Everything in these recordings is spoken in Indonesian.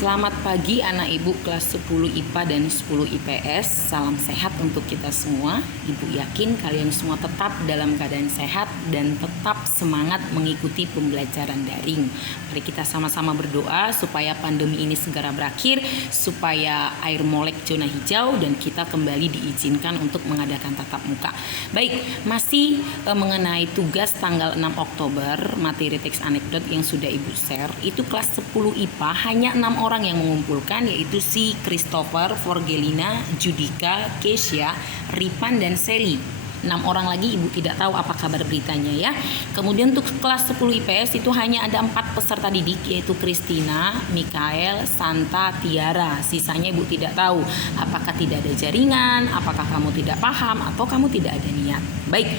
Selamat pagi anak ibu kelas 10 IPA dan 10 IPS. Salam sehat untuk kita semua. Ibu yakin kalian semua tetap dalam keadaan sehat dan tetap semangat mengikuti pembelajaran daring. Mari kita sama-sama berdoa supaya pandemi ini segera berakhir, supaya air molek zona hijau dan kita kembali diizinkan untuk mengadakan tatap muka. Baik, masih mengenai tugas tanggal 6 Oktober, materi teks anekdot yang sudah ibu share, itu kelas 10 IPA hanya 6 orang yang mengumpulkan, yaitu si Christopher, Forgelina, Judika, Kesia, Ripan, dan Sally. 6 orang lagi ibu tidak tahu apa kabar beritanya ya. Kemudian untuk kelas 10 IPS itu hanya ada 4 peserta didik, yaitu Christina, Mikael, Santa, Tiara. Sisanya ibu tidak tahu apakah tidak ada jaringan, apakah kamu tidak paham, atau kamu tidak ada niat. Baik,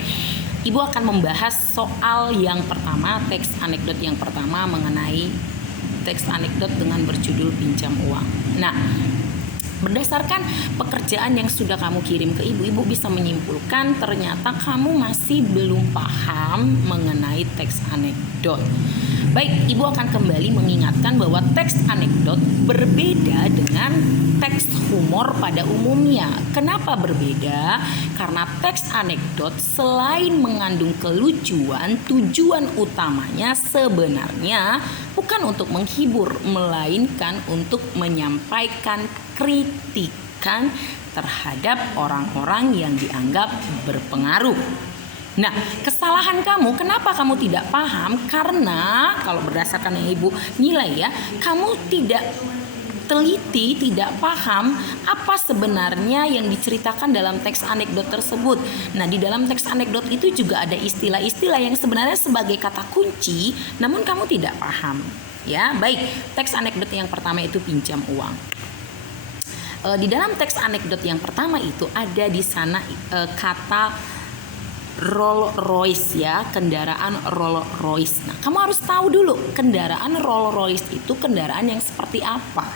ibu akan membahas soal yang pertama, teks anekdot yang pertama mengenai teks anekdot dengan berjudul pinjam uang. Nah, berdasarkan pekerjaan yang sudah kamu kirim ke ibu, ibu bisa menyimpulkan ternyata kamu masih belum paham mengenai teks anekdot. Baik, ibu akan kembali mengingatkan bahwa teks anekdot berbeda dengan teks humor pada umumnya. Kenapa berbeda? Karena teks anekdot selain mengandung kelucuan, tujuan utamanya sebenarnya bukan untuk menghibur, melainkan untuk menyampaikan kritikan terhadap orang-orang yang dianggap berpengaruh. Nah, kesalahan kamu, kenapa kamu tidak paham? Karena kalau berdasarkan yang ibu nilai ya, kamu tidak teliti, tidak paham apa sebenarnya yang diceritakan dalam teks anekdot tersebut. Nah, di dalam teks anekdot itu juga ada istilah-istilah yang sebenarnya sebagai kata kunci, namun kamu tidak paham. Ya, baik. Teks anekdot yang pertama itu pinjam uang. Di dalam teks anekdot yang pertama itu ada di sana kata Rolls Royce ya, kendaraan Rolls Royce. Nah, kamu harus tahu dulu kendaraan Rolls Royce itu kendaraan yang seperti apa.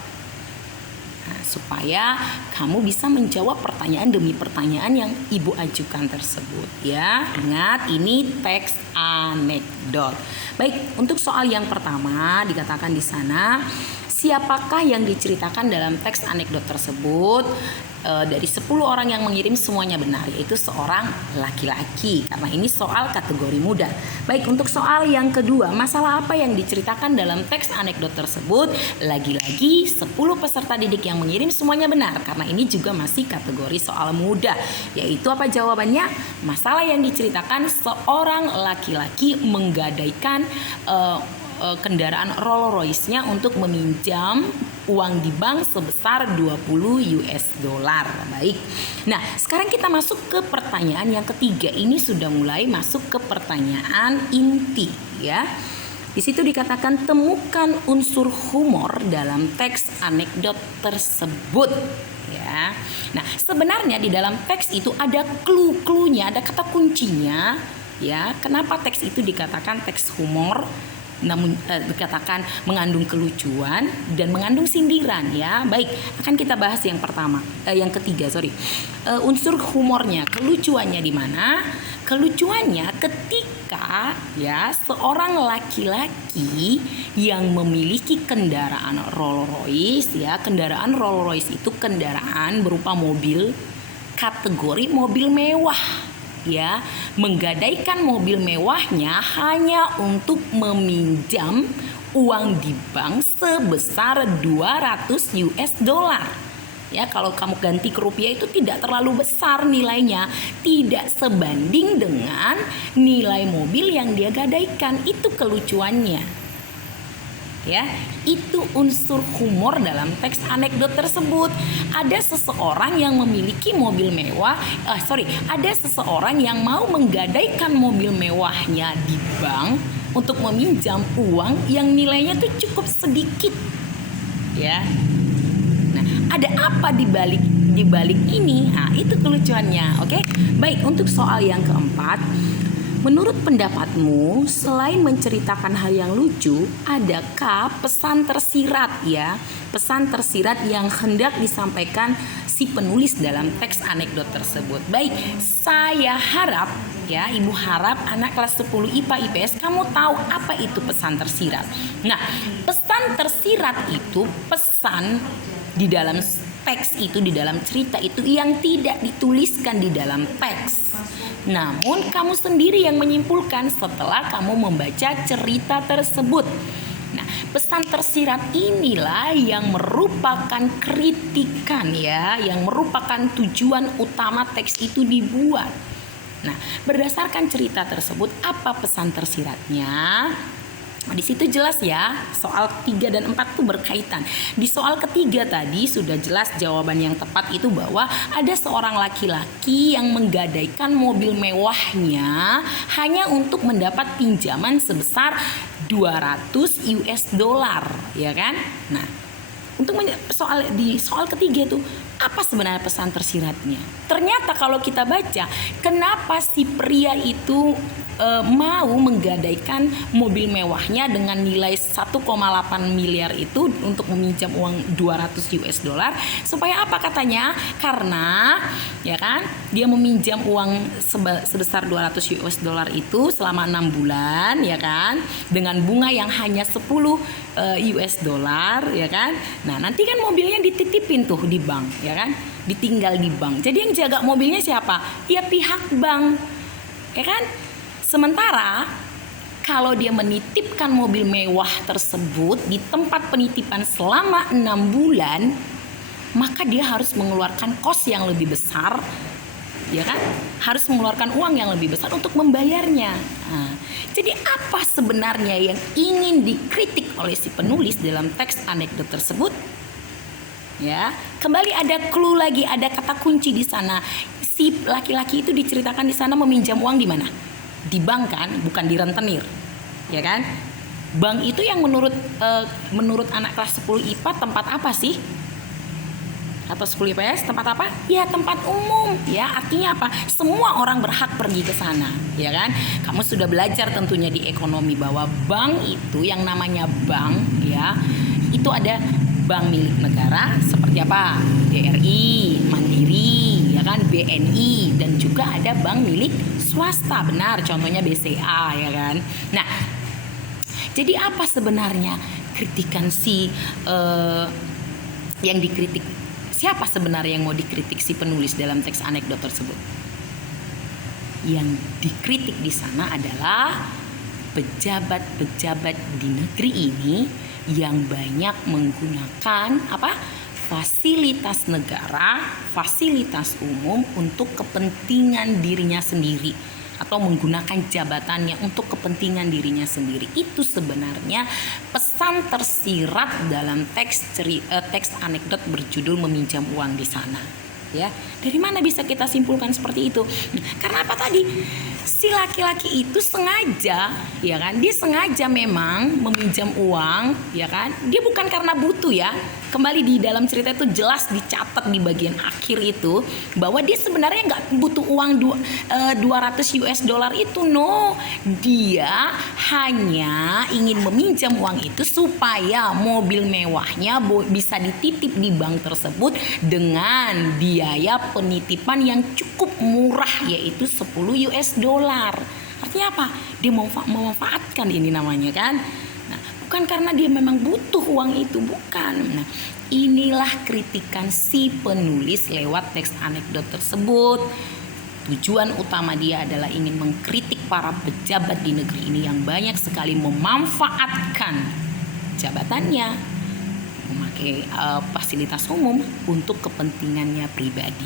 Nah, supaya kamu bisa menjawab pertanyaan demi pertanyaan yang ibu ajukan tersebut ya. Ingat, ini teks anekdot. Baik, untuk soal yang pertama dikatakan di sana, siapakah yang diceritakan dalam teks anekdot tersebut? Dari 10 orang yang mengirim semuanya benar, yaitu seorang laki-laki, karena ini soal kategori muda. Baik, untuk soal yang kedua, masalah apa yang diceritakan dalam teks anekdot tersebut? Lagi-lagi 10 peserta didik yang mengirim semuanya benar, karena ini juga masih kategori soal muda. Yaitu apa jawabannya? Masalah yang diceritakan seorang laki-laki menggadaikan kendaraan Rolls Royce-nya untuk meminjam uang di bank sebesar 20 US dollar. Baik. Nah, sekarang kita masuk ke pertanyaan yang ketiga. Ini sudah mulai masuk ke pertanyaan inti ya. Di situ dikatakan temukan unsur humor dalam teks anekdot tersebut ya. Nah, sebenarnya di dalam teks itu ada clue-cluenya, ada kata kuncinya ya. Kenapa teks itu dikatakan teks humor? Namun dikatakan mengandung kelucuan dan mengandung sindiran ya. Baik, akan kita bahas yang pertama, yang ketiga, unsur humornya, kelucuannya di mana? Kelucuannya ketika ya seorang laki-laki yang memiliki kendaraan Rolls Royce ya. Kendaraan Rolls Royce itu kendaraan berupa mobil kategori mobil mewah ya, menggadaikan mobil mewahnya hanya untuk meminjam uang di bank sebesar 200 US dollar. Ya, kalau kamu ganti ke rupiah itu tidak terlalu besar nilainya, tidak sebanding dengan nilai mobil yang dia gadaikan. Itu kelucuannya. Ya, itu unsur humor dalam teks anekdot tersebut. Ada seseorang yang memiliki mobil mewah, ada seseorang yang mau menggadaikan mobil mewahnya di bank untuk meminjam uang yang nilainya tuh cukup sedikit. Ya. Nah, ada apa di balik ini? Nah, itu kelucuannya. Oke. Baik, untuk soal yang keempat, menurut pendapatmu, selain menceritakan hal yang lucu, adakah pesan tersirat ya? Pesan tersirat yang hendak disampaikan si penulis dalam teks anekdot tersebut. Baik, saya harap ya, ibu harap anak kelas 10 IPA IPS kamu tahu apa itu pesan tersirat. Nah, pesan pesan tersirat itu pesan di dalam teks itu, di dalam cerita itu yang tidak dituliskan di dalam teks. Namun kamu sendiri yang menyimpulkan setelah kamu membaca cerita tersebut. Nah, pesan tersirat inilah yang merupakan kritikan ya, yang merupakan tujuan utama teks itu dibuat. Nah, berdasarkan cerita tersebut, apa pesan tersiratnya? Di situ jelas ya, soal 3 dan 4 tuh berkaitan. Di soal ketiga tadi sudah jelas jawaban yang tepat itu bahwa ada seorang laki-laki yang menggadaikan mobil mewahnya hanya untuk mendapat pinjaman sebesar 200 US dollar, ya kan? Nah, untuk di soal ketiga itu apa sebenarnya pesan tersiratnya? Ternyata kalau kita baca, kenapa si pria itu mau menggadaikan mobil mewahnya dengan nilai 1,8 miliar itu untuk meminjam uang 200 US dollar, supaya apa katanya? Karena ya kan, dia meminjam uang sebesar 200 US dollar itu selama 6 bulan ya kan, dengan bunga yang hanya 10 US dollar ya kan. Nah, nanti kan mobilnya dititipin tuh di bank ya kan, ditinggal di bank. Jadi yang jaga mobilnya siapa? Ya pihak bank ya kan. Sementara kalau dia menitipkan mobil mewah tersebut di tempat penitipan selama 6 bulan, maka dia harus mengeluarkan kos yang lebih besar, ya kan? Harus mengeluarkan uang yang lebih besar untuk membayarnya. Nah, jadi apa sebenarnya yang ingin dikritik oleh si penulis dalam teks anekdot tersebut? Ya, kembali ada clue lagi, ada kata kunci di sana. Si laki-laki itu diceritakan di sana meminjam uang di mana? Di bank kan, bukan di rentenir, ya kan? Bank itu yang menurut anak kelas 10 IPA tempat apa sih? Atau 10 IPS tempat apa? Ya tempat umum, ya artinya apa? Semua orang berhak pergi ke sana, ya kan? Kamu sudah belajar tentunya di ekonomi bahwa bank itu yang namanya bank, ya itu ada bank milik negara seperti apa? BRI, Mandiri, ya kan? BNI, dan juga ada bank milik swasta, benar, contohnya BCA ya kan. Nah, jadi apa sebenarnya kritikan yang dikritik? Siapa sebenarnya yang mau dikritik si penulis dalam teks anekdot tersebut? Yang dikritik di sana adalah pejabat-pejabat di negeri ini yang banyak menggunakan fasilitas negara, fasilitas umum untuk kepentingan dirinya sendiri, atau menggunakan jabatannya untuk kepentingan dirinya sendiri. Itu sebenarnya pesan tersirat dalam teks anekdot berjudul meminjam uang di sana. Ya, dari mana bisa kita simpulkan seperti itu? Karena apa tadi? Si laki-laki itu sengaja, ya kan? Dia sengaja memang meminjam uang, ya kan? Dia bukan karena butuh ya. Kembali di dalam cerita itu jelas dicatat di bagian akhir itu bahwa dia sebenarnya nggak butuh uang 200 US dollar itu, no. Dia hanya ingin meminjam uang itu supaya mobil mewahnya bisa dititip di bank tersebut dengan biaya penitipan yang cukup murah, yaitu 10 US dollar. Artinya apa? Dia memanfaatkan ini namanya kan. Nah, bukan karena dia memang butuh uang itu, bukan. Nah, inilah kritikan si penulis lewat teks anekdot tersebut. Tujuan utama dia adalah ingin mengkritik para pejabat di negeri ini yang banyak sekali memanfaatkan jabatannya, memakai fasilitas umum untuk kepentingannya pribadi.